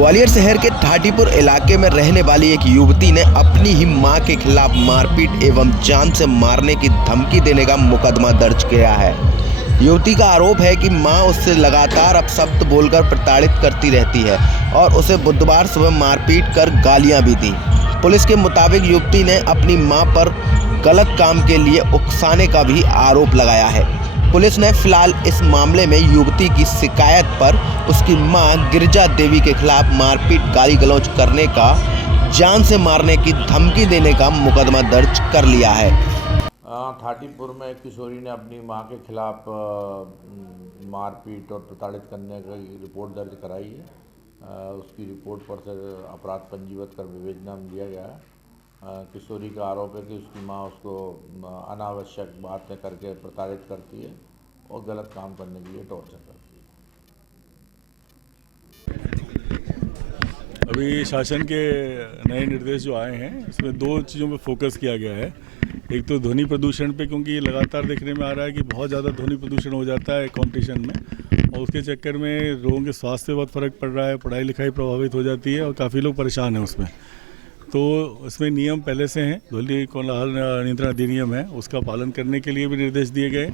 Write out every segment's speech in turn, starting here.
ग्वालियर शहर के ठाटीपुर इलाके में रहने वाली एक युवती ने अपनी ही मां के खिलाफ मारपीट एवं जान से मारने की धमकी देने का मुकदमा दर्ज किया है। युवती का आरोप है कि मां उससे लगातार अपशब्द बोलकर प्रताड़ित करती रहती है और उसे बुधवार सुबह मारपीट कर गालियां भी दी। पुलिस के मुताबिक युवती ने अपनी मां पर गलत काम के लिए उकसाने का भी आरोप लगाया है। पुलिस ने फिलहाल इस मामले में युवती की शिकायत पर उसकी मां गिरिजा देवी के खिलाफ मारपीट गाली गलौज करने का, जान से मारने की धमकी देने का मुकदमा दर्ज कर लिया है। ठाटीपुर में एक किशोरी ने अपनी मां के खिलाफ मारपीट और प्रताड़ित करने की रिपोर्ट दर्ज कराई है। उसकी रिपोर्ट पर से अपराध पंजीबद्ध कर विवेचना में लिया गया है। किशोरी का आरोप है कि उसकी मां उसको अनावश्यक बातें करके प्रताड़ित करती है और गलत काम करने के लिए टॉर्चर करती है। अभी शासन के नए निर्देश जो आए हैं इसमें दो चीज़ों पे फोकस किया गया है। एक तो ध्वनि प्रदूषण पे, क्योंकि ये लगातार देखने में आ रहा है कि बहुत ज़्यादा ध्वनि प्रदूषण हो जाता है कंपटीशन में, और उसके चक्कर में लोगों के स्वास्थ्य पे बहुत फ़र्क पड़ रहा है, पढ़ाई लिखाई प्रभावित हो जाती है और काफ़ी लोग परेशान हैं उसमें। तो इसमें नियम पहले से हैं, ध्वनि कोलाहल नियंत्रण अधिनियम है, उसका पालन करने के लिए भी निर्देश दिए गए।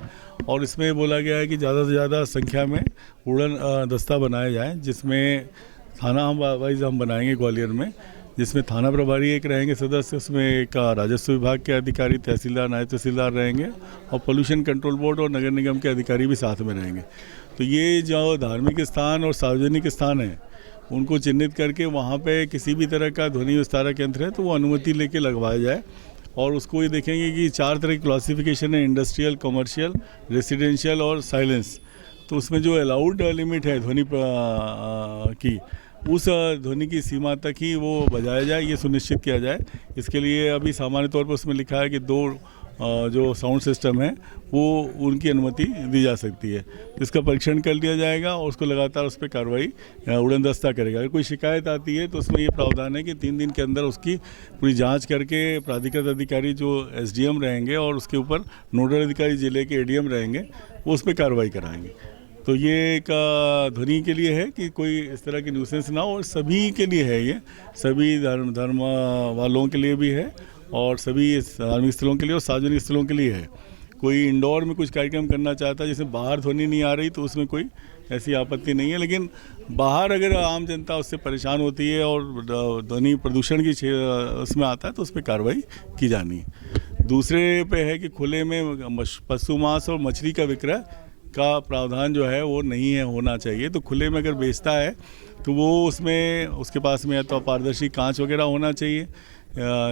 और इसमें बोला गया है कि ज़्यादा से ज़्यादा संख्या में उड़न दस्ता बनाया जाए, जिसमें थाना वाइज हम बनाएंगे ग्वालियर में, जिसमें थाना प्रभारी एक रहेंगे सदस्य, उसमें एक राजस्व विभाग के अधिकारी, तहसीलदार, नायब तहसीलदार रहेंगे और पोल्यूशन कंट्रोल बोर्ड और नगर निगम के अधिकारी भी साथ में रहेंगे। तो ये जो धार्मिक स्थान और सार्वजनिक स्थान है उनको चिन्हित करके वहाँ पे किसी भी तरह का ध्वनि विस्तारक यंत्र है तो वो अनुमति लेके लगवाया जाए। और उसको ये देखेंगे कि 4 तरह की क्लासिफिकेशन है, इंडस्ट्रियल, कमर्शियल, रेसिडेंशियल और साइलेंस। तो उसमें जो अलाउड लिमिट है ध्वनि की, उस ध्वनि की सीमा तक ही वो बजाया जाए, ये सुनिश्चित किया जाए। इसके लिए अभी सामान्य तौर पर उसमें लिखा है कि 2 जो साउंड सिस्टम है वो उनकी अनुमति दी जा सकती है। इसका परीक्षण कर लिया जाएगा और उसको लगातार उस पर कार्रवाई उड़न दस्ता करेगा। अगर कोई शिकायत आती है तो उसमें ये प्रावधान है कि 3 दिन के अंदर उसकी पूरी जांच करके प्राधिकृत अधिकारी जो SDM रहेंगे और उसके ऊपर नोडल अधिकारी जिले के ADM रहेंगे, वो उस पर कार्रवाई कराएंगे। तो ये एक ध्वनि के लिए है कि कोई इस तरह की न्यूसेंस ना हो, और सभी के लिए है, ये सभी धर्म वालों के लिए भी है और सभी धार्मिक स्थलों के लिए और सार्वजनिक स्थलों के लिए है। कोई इंडोर में कुछ कार्यक्रम करना चाहता है, जैसे बाहर ध्वनि नहीं आ रही तो उसमें कोई ऐसी आपत्ति नहीं है, लेकिन बाहर अगर आम जनता उससे परेशान होती है और ध्वनि प्रदूषण की उसमें आता है तो उस पर कार्रवाई की जानी है। दूसरे पे है कि खुले में पशु मांस और मछली का विक्रय का प्रावधान जो है वो नहीं है, होना चाहिए। तो खुले में अगर बेचता है तो वो उसमें उसके पास में या तो पारदर्शी कांच वगैरह होना चाहिए,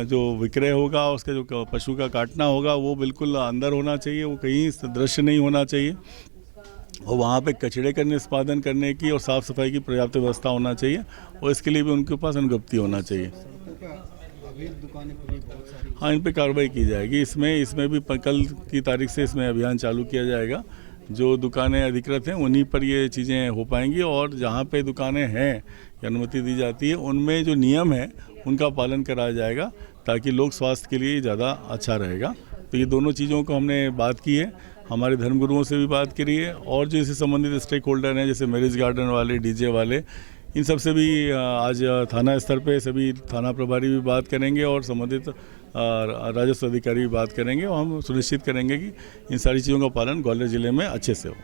जो विक्रय होगा उसका जो पशु का काटना होगा वो बिल्कुल अंदर होना चाहिए, वो कहीं दृश्य नहीं होना चाहिए, और वहाँ पे कचरे का निष्पादन करने की और साफ़ सफाई की पर्याप्त व्यवस्था होना चाहिए, और इसके लिए भी उनके पास अनुज्ञप्ति होना चाहिए। हाँ, इन पे कार्रवाई की जाएगी। इसमें भी कल की तारीख से इसमें अभियान चालू किया जाएगा। जो दुकानें अधिकृत हैं उन्हीं पर ये चीज़ें हो पाएंगी, और जहाँ पे दुकानें हैं अनुमति दी जाती है उनमें जो नियम है उनका पालन कराया जाएगा, ताकि लोक स्वास्थ्य के लिए ज़्यादा अच्छा रहेगा। तो ये दोनों चीज़ों को हमने बात की है, हमारे धर्मगुरुओं से भी बात करी है, और जो इससे संबंधित स्टेक होल्डर हैं जैसे मैरिज गार्डन वाले, DJ वाले, इन सब से भी आज थाना स्तर पे सभी थाना प्रभारी भी बात करेंगे और संबंधित राजस्व अधिकारी भी बात करेंगे, और हम सुनिश्चित करेंगे कि इन सारी चीज़ों का पालन ग्वालियर जिले में अच्छे से हो।